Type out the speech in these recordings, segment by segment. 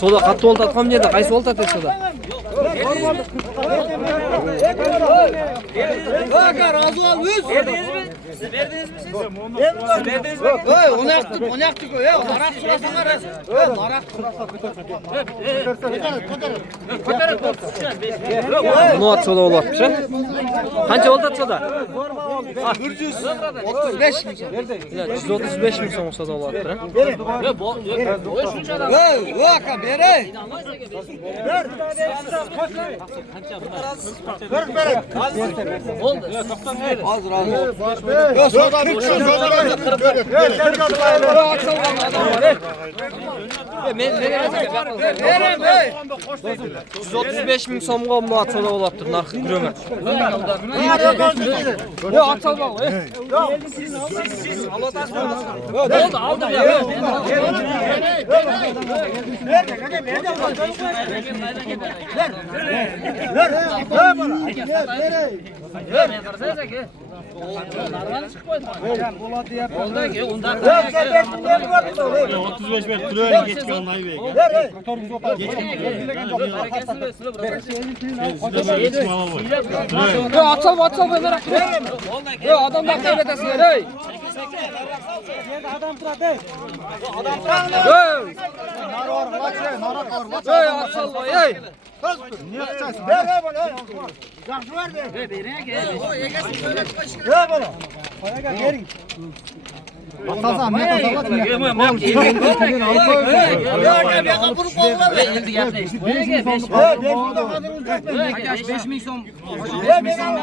Soda qattiq oltatgan yerda qaysi oltatadi soda? Aka razı ol biz. Verdiniz mi? Siz verdiniz mi siz? Verdiniz mi? Onu yaktık o ya. Marak sulasanlar. Marak Bunu at soda olapmış ha? Qancha oltat soda? 135 mi? 135 ming so'm soda olaptir ha? Aka beri. Oldu. Az razı ol. Soda 40 135 ming so'mga bu at soda olaptir narxi kilomi. Yo at sol bak. Siz oldu aldım ya. Atsal merak etme. Yo adamlar kaybedersin ey. Adam turadi. Adam turadi. Ey atsal ey. Niye kaçarsın? Ver bana. Yaxşı ver de. O egesi böyle kaçır. Ver bana. Para gel yerin. Atasam ne tasavvur etmiyor. Ya kapı kolla. Endi gapleş. Buraya gel 5. Arkadaş 5000 so'm. 5000 so'm.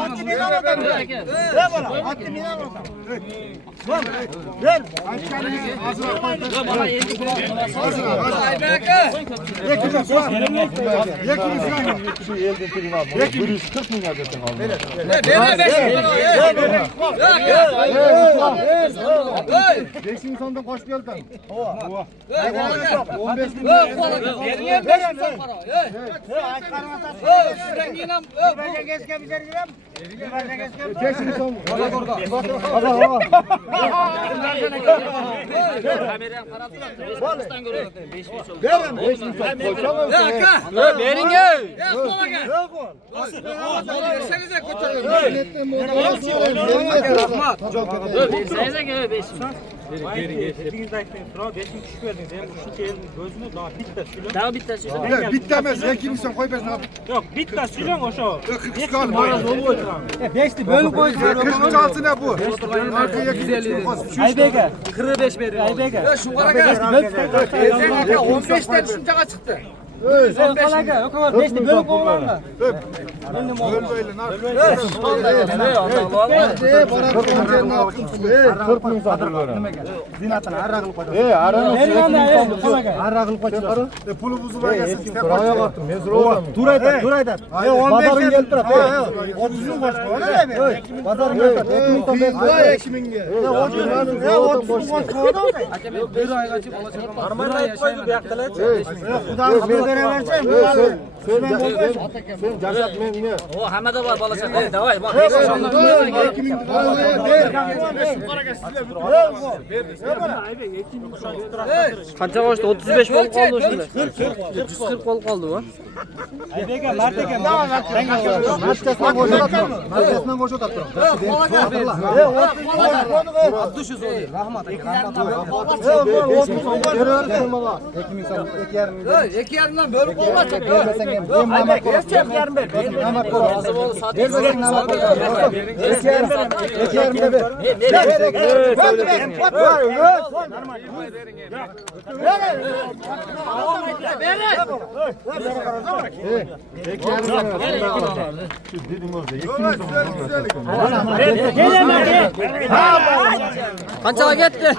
Ver bana. Hatta mina alsam. Ver. Azra koy. Bana 50 kilo. Aybeka. Yakın 40 bin yazacaksın abi. Ver. 5'in sonunda hoş geldin. 15 bin. Veriye 5 bin son para. Ay karmatasın. Renginem. Böyle gezke bize girem. Böyle gezke. 5'in son. Kameran karasına. Baştan görüyor. 5 bin son. Verin 5'in son. Koşamam. Ya aka. Yo verin ey. Ya sola gel. Yok ol. Versenize götürün. Rahmat. Versenize gel 5 bin. Daha bitti söyle. Bitmez. Yakın son koy ben abi. Yok bitti söyle o şu. 40 kalma. 5'ti böyle koy. 40 altı ne bu? Arkaya 150. Aybeka. 45 veriyor. Aybeka. Ya şu kara gel. 15'ten şuncağa çıktı. Kalaga yok ama 5'ti böyle koyma. Pulu buzula gelsin. Paraya baktım. Durayda. Pazarın gelip durat. 30'un boş bu. Pazarın gelip durat. 2000 ge. 30'un boş bu. Bir ay kaçıp alacak. Armağan et koydu bir yaktalar. Sen casat men ne? O hamada var balacak. Hadi davay bak. Qancha qo'shdi? 35 bo'lib qoldi shunda. 140 bo'lib qoldi bu. Aybeka martaka. Markasından koşu tattım. İki yarından böyle olmaz. Qanchaga ketdi?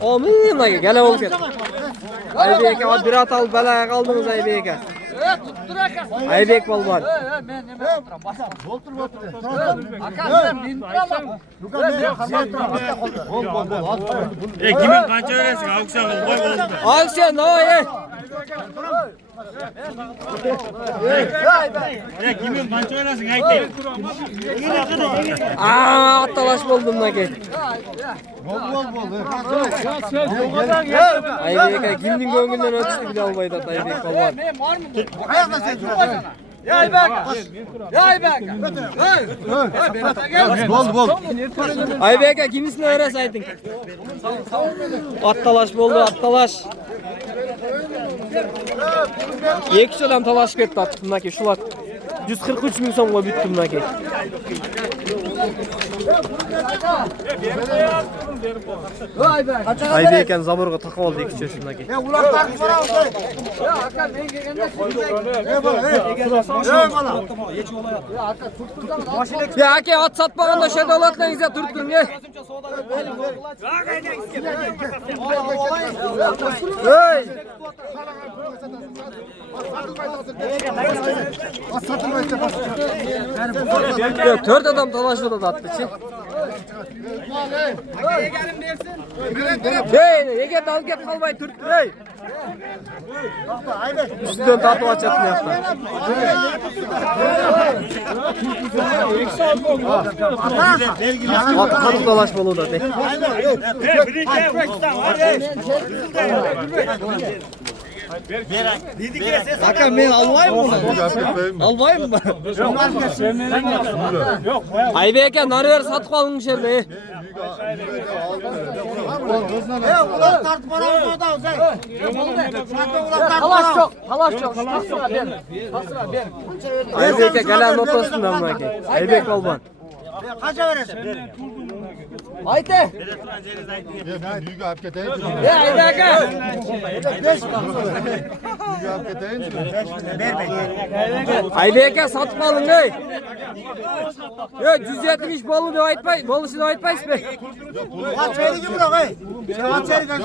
Omin aka, gala olib ketdi. Aybek aka bir at olib balaga qoldingiz Aybek aka. Tuttur aka. Aybek polvon. Men aka men turamam. Kimin qancha verasiz? Auksion qilib qo'y bo'ldi. Aksiyon, navoy. Aa, atlaşma oldum lan ki. Aybek kimnin gönlünden ötüştü bile almayı da Aybek kollar. Aybek kimisine öğreseydin? Atlaşma oldu attalaş. Yekişi adam talaş ketdi attımdaki şular. 143 ming so'mga bittimdaki. Aybek ekan zaborga taqib oldi ikki cho'shindaki. Ya aka at satmaganda şerda olatlaringizga turib turing ey. Hey! Ya 4 adam talaşmadı da attı. Hey, yege dal get kalmay turib tur ey. Üstünden tatlı açatını yaptı. Katı dalaşmalı da de. Hakan ben almayayım mı? Almayayım mı? Aybek narıver satıp alınmış elde. Talaş çok, talaş çok. Aybek gelen notasından bak. Aybek olman. Kaça verirsin? Haydi. Ben büyük hakikaten. Ya Aybek. Aybek'e satıp alın ey. Ya 170 balı da aytmay, balısı da aytmayız be. Kaç verdi ki bırak ey? Kaç verdi kaç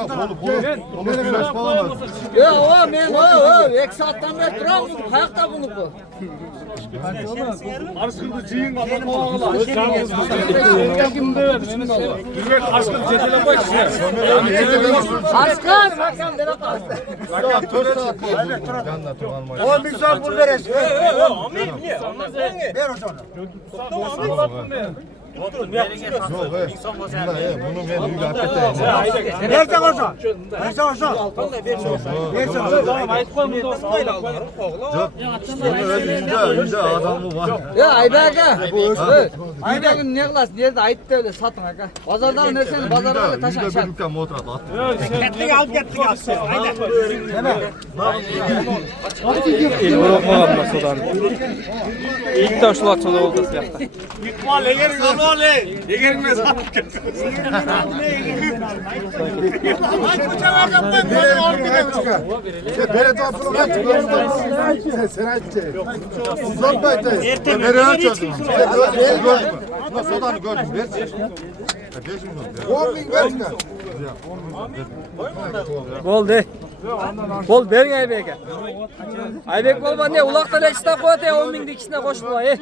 Ya o men o 2 saatten beri duram, kayakta bunu bu. Arskıldı cıyın kadar. Arskan baksam dene kalsın. 10 bin son pul verirsin. Ver o sonra. Yok be. Bunu ben büyük hakikaten. Versen olsa. Versen olsa. Versen olsa. Yüzde adamı var. Ya Aybek Aybek'in ne kılasın? Nerede ayıttı öyle satın aga. Pazardan versene, pazardan öyle taş aşağı. Yüzde motor attı. Kettik al kettik al. El vurup kalmaz odan. İlk de şulak soda oldu siyahta. Bere tapılı kaç. Sen açtı. Zor baytı. Bere açtı. Sodanı gördüm. 10 bin ver çıkar. Bol de. Bol verin Aybek'e. Aybek olma ne? Ulaktan eşitler koyat ya 10 bin dikişine koşma ye.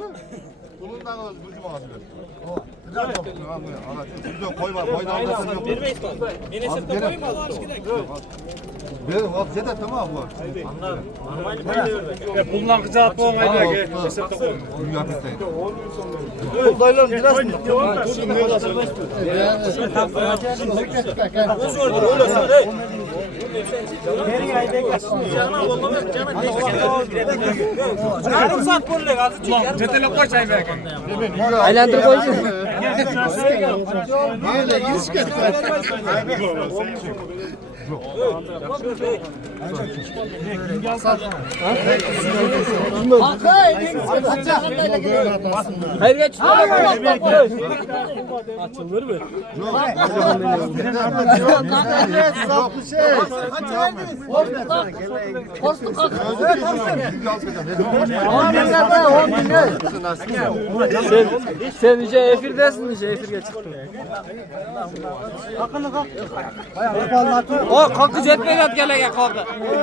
Bundan öz bizim ağzı. Koyma, koyma. Vermeyiz mi? Beni sırta koyma. Ben hop yeter tamam bu. Anladım. Normal Bundan kızaat bu olmayı da sırta koyma. Dayılar biraz mı? Yarım saat koyuyor azı çeker. Cetele koş Aybek. Aylandır koysun. Böyle giriş göster. Hayır geç. Açılır mı? Sen iyice efirdesin, iyice efirge çıktın. O kalkı jetmeyle gelege kalkı.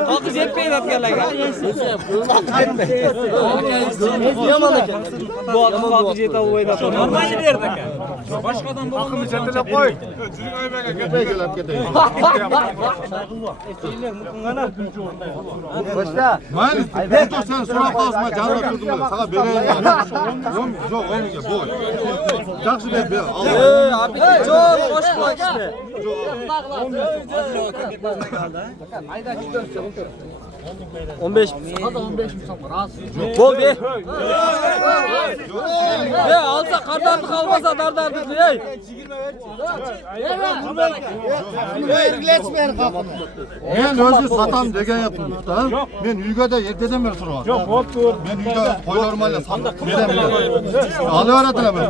Kalkı jetmeyle gelege. Bu adam kalkı jet avuyla. Normal bir yerde. Başkadan Akımı çetele koy. Çürük aybeğe köpeğe gelip gideyim. Mali, kutu sen surat asma canlı tutun böyle. Sana bereyim ya. Yok olmayacak bu. Jakşı ben al. Abi çok hoş bak işte. 15 Bol be. Ya alsa kardardı kalmasa dardardı ey. Ben özü satan degen yapılmış da. Ben yüge de yerdeden beri sonra. Yok hoptur. Ben yüge koylarmayla satıp veremiyorum. Alıyor adına ben.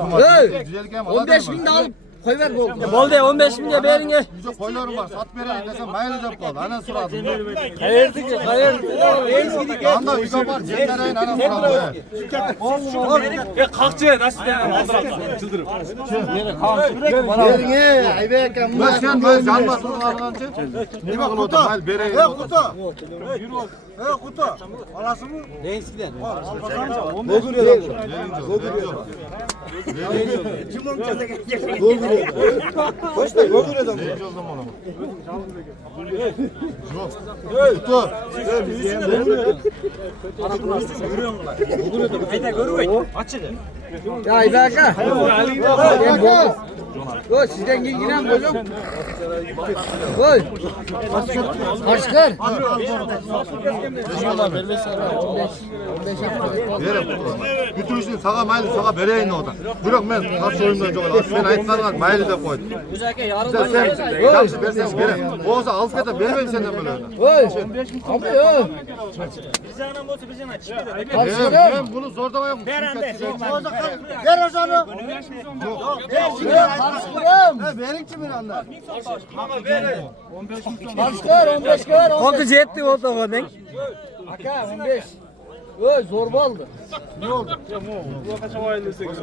15.000 de alıp koyver bol. Bol de 15 bin de verin ye. Yüce koylarım var. Sat vereyim desem maylı da kaldı. Anan suradı. Hayırdır ki hayır. Anda yüge var. Cennereyin anan suradı. Ya kalkçı nasıl yani? Çıldırım. Ben sen böyle canlı tutun anan için. Ne bakın o da mal bereyim. Kutu. Alası mı? Gelince o zaman ama. Kutu. Hayda görüyor. Açın. Ya İbaka. Koy sizden yine koyalım. Koy. Başkır. Bütün işini sağa maylı sağa bereyim orada. Bırak ben kaç oyundan çok oldu. Ben ayıtlarlar maylı da koydum. Sen yakşı ben sen bereyim. O olsa alt kata bereyim senden böyle öyle. Koy. Abi ya. Ben bunu zor da yok. Ver hocamı. Verin kimin anlar? Başkır 15 kır. Kalkı jetti o da o denk. Aka 15. Oy zorba aldı.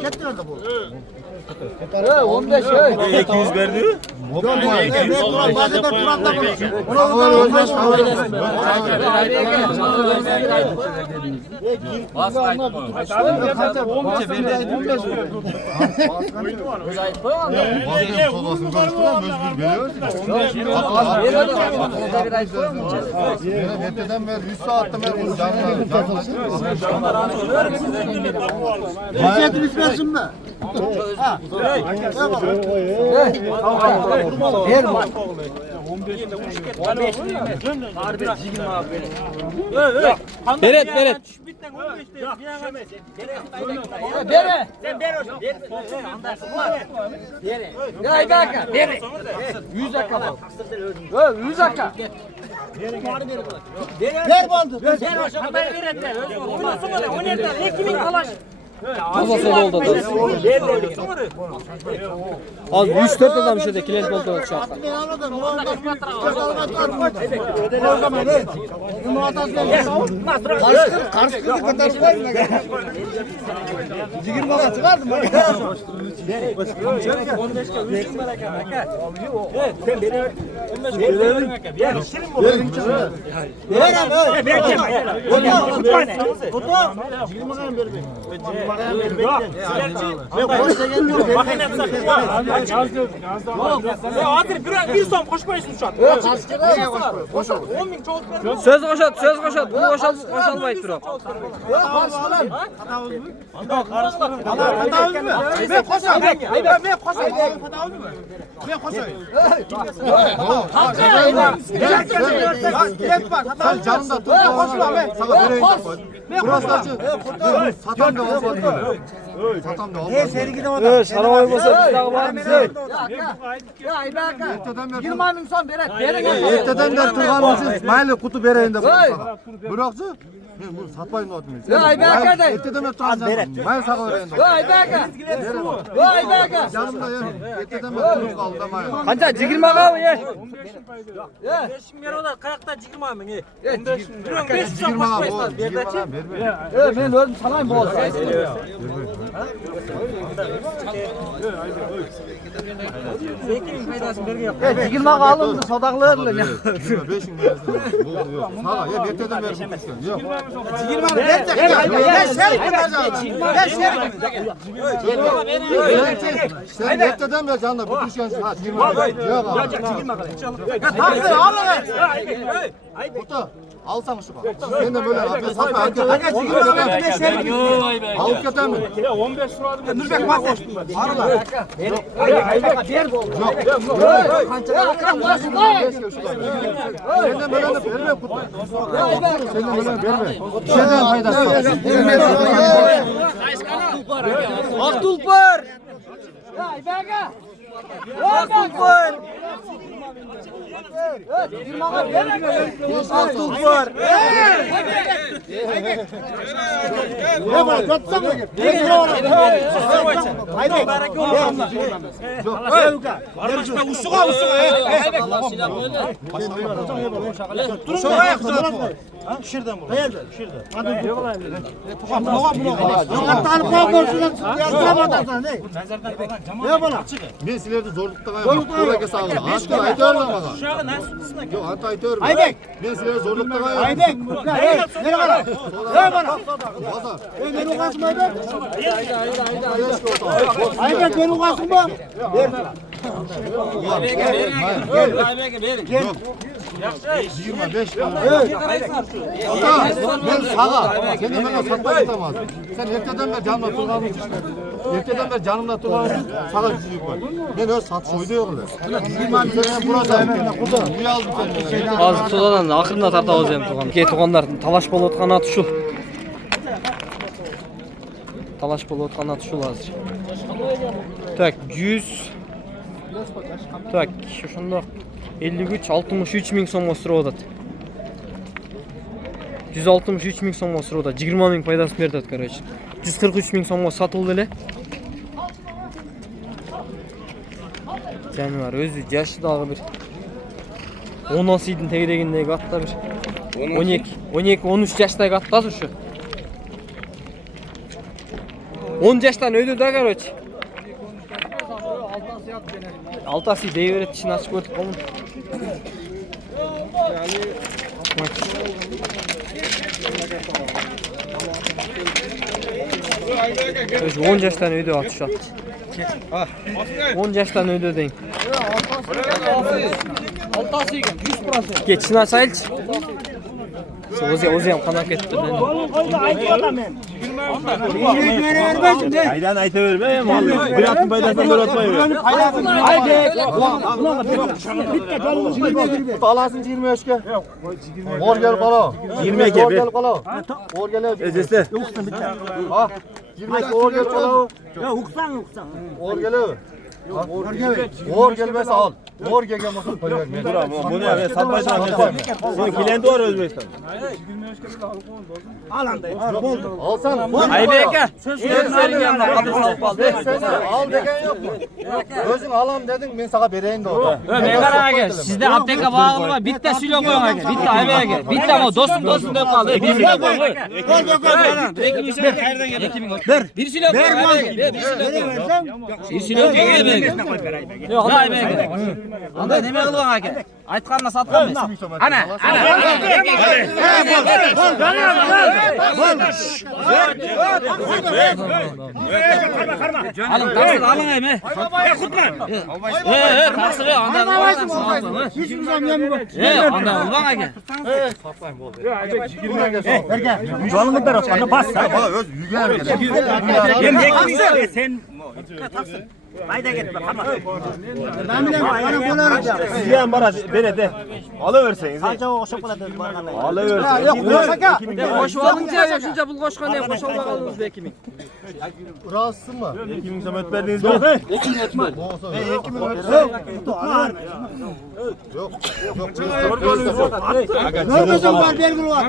Ket nerede bu? 15 oy. 200 verdi. Bazen Turan'da bunu. Ona ölmez. Bazen sodasını karıştıran özgür veriyor. Benim eteden beri 100 saatte beri bunu canlı. Ciddiyetini istersin mi? Beret beret. Bere. Ya İbaka. Bere. 100 dakika bak. 100 dakika. Ver bandı. Kafası oldu da. Az 3-4 adam şurada kilit oldu şu an. Ben anladım. Karıştırdık vatandaşlar. Cigir bana çıkardım. Bir son koşmayısın şu an. Söz koşat. Bu koşalmayıp duraq. Sen canında tut. Sana vereyim de koy. Burası açı. Satan da olmadı. Satan da olmadı. Sana oymasa biz daha var bize. Ya İbaka. Erteden beri 20 bin son bere. Bere gel. Erteden beri tırganmışız. Maylı kutu bereyim de sana. Bırakçı. Ben bunu satmayın o adımı. Ya İbaka de. Erteden beri tırganmışız. Maylı sana vereyim de. Ya İbaka. Ya İbaka. Canımda yerim. Erteden beri kutu kaldı da maylı. Kanca cigirma qav ye. Ya. Girme abi o. Girme lan verme. Ben öldüm salayım bu olsa. Digilme kalın sodaklarla. 5'in yok. Sağa ya beteden ver. Yok. Sen beteden ver canına bu düşen ha 20. Yok abi. Kutu alsana şu bak. Sen de böyle abi satma hareket. Al kötü mü? 15 lira dedim. Nurbek bak koştum ben. Arada. Senden böyle de verme kutu. Senden böyle verme. Şeyden faydası var. Aktulpar. Aktulpar. Aktulpar. Ne var? Katsana. Haydi. Şuradan vur. Şuradan. Hadi. Ne bana? Ben silerde zorlukta kayıyorum. Buraya sağlam. Hatta ayet örme bana. Yok hatta ayet örme. Aybek. Ben silerde zorlukta kayıyorum. Aybek. Nereye bana? Ne bana? Pazar. Beni ukasın Aybek. Aybek beni ukasın mı? Yok. 25 lira. Ata ben sağa. Sen de bana satmak istemezsin. Sen erteden beri canımla turlanmış işte. Erteden beri canımla turlanmış. Sağa düşücük var. Ben öyle satış oynuyorum öyle. Ben buradayım. Niye aldın sen? Az tuğadan akırında tartağız hem tuğan. Ke tuğanlar talaş bolup atkan atı şu. Talaş bolup atkan atı şu hazır. Tak 100. Tak şunda 53 63 ming so'm o'stirib 163 ming so'm o'stirib 20 ming foydasini beradi короче. 143 ming so'mga sotildi ele. Janvar o'zi yoshidagi bir 16 yilning tagidagidagi katta bir 12 yaşdagi kattasi shu. 10 yaşdan o'ldi-da короче. Altasi deyiveradi, ishini ochib ko'rdik qoldim. O'zi 10 yaşdan uyda otishyapti. 10 yaşdan uyda deng. Altasi ekan 100%. Ketishini ochaylik. O'zi ham qanaq ketdi. Aydan aytaverme, bir hafta paydasından bir atmayı. Alasın 25'ke. Or gel qala. 20 ke Or bir. gel qala. Or gel. Ezesi. Ha. 20 or gel qala. Ya uksan. Or gel. Or gelmese al. Or gelmese para verme. Dur ama bunu ya satmayacağım. Bunu klienti var Özbekistan. Alsan. Aybeka. Söz yanına Al degen yok mu? Özün alam dedin ben sana vereyim de orada. Mekara aka, sizde apteka bağlı var. Bitta söyle koyun aka. Bitta Aybeka. Bitta ama dostum dep kaldı. Bir söyle koy. Bir söyle koy. Bir söyle koy. Yok Aybeka. Anda neme kılgan aka? Aytkanına satkan mı? Ana. Alın taksır alın eme. Taksır anda Hiçbir zaman yemiyor. anda ulvan aka. Canını da rastlana bas. Ha öz yügen. Sen Hayda gitme tamam. Ben de bana bunu arayacağım. Ziyan bana beni de. Alıverseniz. Sadece o şokolatı bana. Alıverseniz. Yok bu şaka. Koşup alınca şunca bul koşkan ne koşalım kaldınız be kimin? Rahatsın mı? Kimin zaman verdiniz mi? Yok. Ne olacak var bir gün var.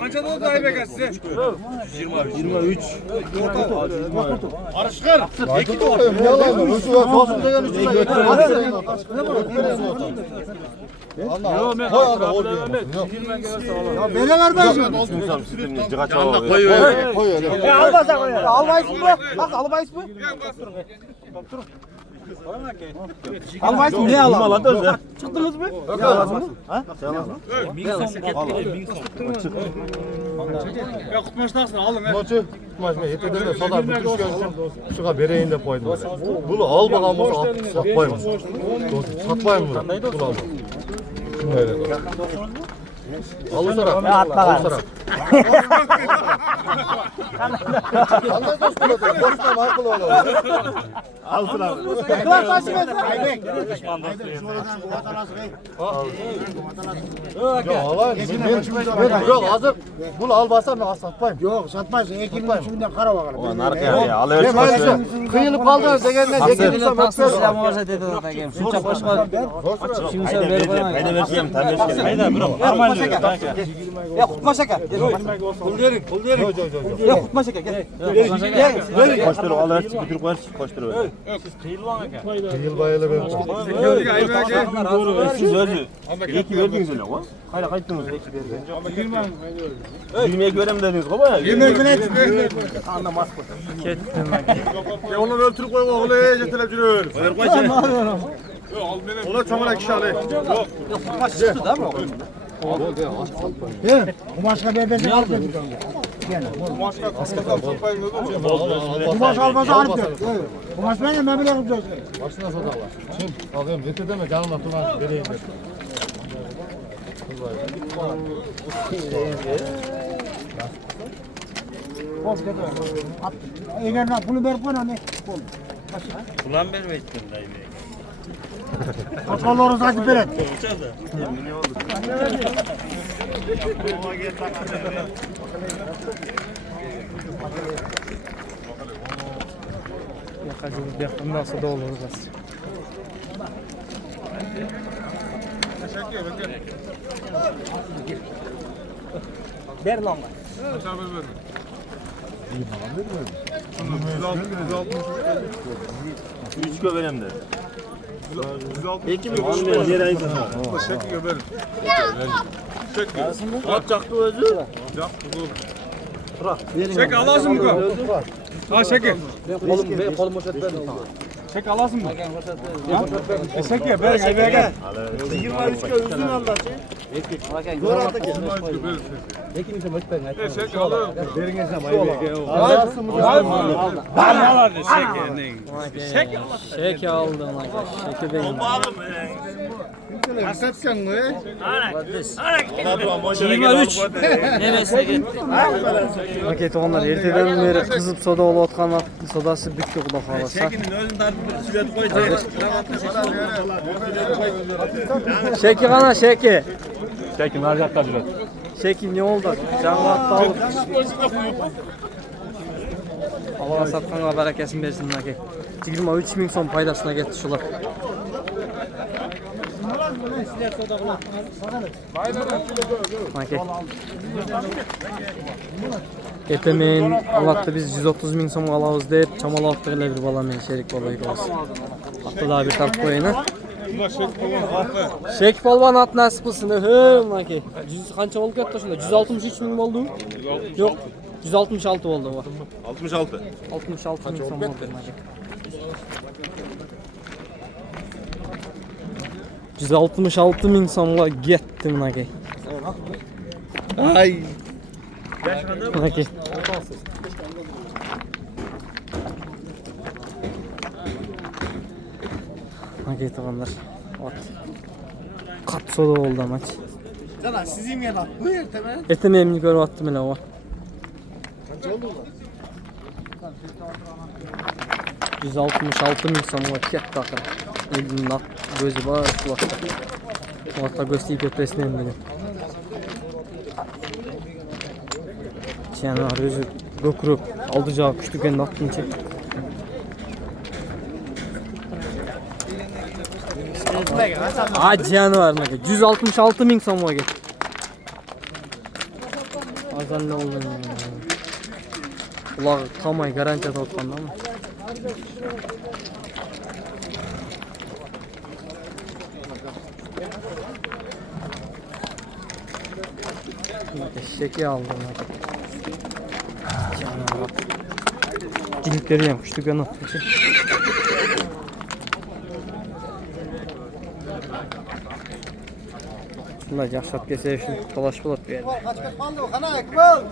Kaça da oldu Aybek size? 23. Arışkır. Eki koyayım. Ne alayım? Üstü var. Sosun da gel üstüne. Allah. Koy Allah. Ya böyle var mı? Kimsem sütünü cığa çava. Koy öyle. Koy öyle. Almasa koy. Almayız mı? Bak almayız mı? Almayız mı? Ne alalım? Mal da Çıktınız mı? Ya kutmaştarsın alın. Maçı. Maçı. Yeteden de sadar bir kuş görürsün. Şuna bereğin de koydum. Bunu al bakalım. Satmayın. Satmayın bunu. Bunu al. Şunu öyle. Alısarak. at bakalım. Alısarak. Anladın mı? Boşuna makul olur. Kıvar taşı ver. Aybek. Ya alayım. Ben yok hazır. Bunu al basar mı? Satmayın. Yok satmaz. Ekibin içinden kara bakalım. Ulan arkaya ya. Alıver Ben çıkıyor. maalesef kıyılıp kaldınız. Degenle degenle öpüyorum. varsa dedi orada gel. Suça boş ver. Şimdi sen ver bana. Haydi vereceğim. Tam vereceğim. Haydi bırak. Arman diyor. Ya kutma şeker. Ya kutma şeker gel. Koştur alır. Bitir koyar. Koştur öyle. Kıyıl bayılı ben. Siz özü. İki verdiniz öyle o. Hayır kayıttınız. 20'ye göre mi dediniz baba? 20 gün et. Ketdim aka. Ya onu öldürüp koyma oğlu iyice televizyonu. Ver koy sen. Ona çamura kişi alayım. Yok. Kumaşka bebeğini al dedik. Kumaş almasa alıp dök. Kumaş benim ben bile yapacağız. Başına satarlar. Şimdi alayım. Yeter deme canımla tulan vereyim de. Hoş dedi. Eğer bunu ver koyun ne? Ulan ben verdim dayı. Kontrolörü takip et. Yakacılık yakında olsa da olur biraz. Ver lan. Üç göbeğim de. Peki mi? Onu diğer ayı sana. Çek göberim. At çaktı özü. Çek alasın mı ko? Ha çek. Kolum boşalt ver. Çek alasın mı? Çek ya ben Aybek gel. 23 gözün Allah şey. Çek alın. Şeki aldım aka. Şeki benim. Hasatcan mı? 23. Nevesine gitti. Paket onlar erteden beri kızıp soda olup atkan sodası bitti kuda kalasa. Çekinin özünü tartıp sület koy. Şeki kana şeki. Çekin harcak kaçırır. Şeki ne oldu? Canlı attı alıp. Allah'a satkan haber kesin versin aka. 23 bin son paydasına gitti şular. Okey. Etemeyin Allah'ta biz 130 bin so'm alamiz deb chamalotda bir bola men sherik bo'lib qolsin. Hatta daha bir tart koyayım. Shek polvon at nasib qilsin. Aka. 100 qancha bo'lib ketdi shunda? 163 ming bo'ldi? Yo'q. 166 bo'ldi bu. 66. 66 ming so'm bo'ldi aka. 166 ming so'mga getdim aka. Ay. Aka. Aka to'g'anlar. Qat soda oldu maç. Cana sizin yana. Buyur temel. Etememni ko'ryaptim mana o. Qancha oldu bu? 166 ming so'mga ketdi aka. Elimda gözü var şu vaqtda. Şu vaqtda göstərib tepesini endi. Çenar özü gökürüp aldı jağı küçtüken attınca. Acıyanı var mı? 166 bin son mu? Azan ne oldu ya? Ulan tamay garanti atıldı ama. Eşeği aldım hadi. Canavar. Dilikleri yemişti kanat. Bunlar yaşat geçer için dolaş bulut bir yerde. Kaç kaldı o kana Ekbal?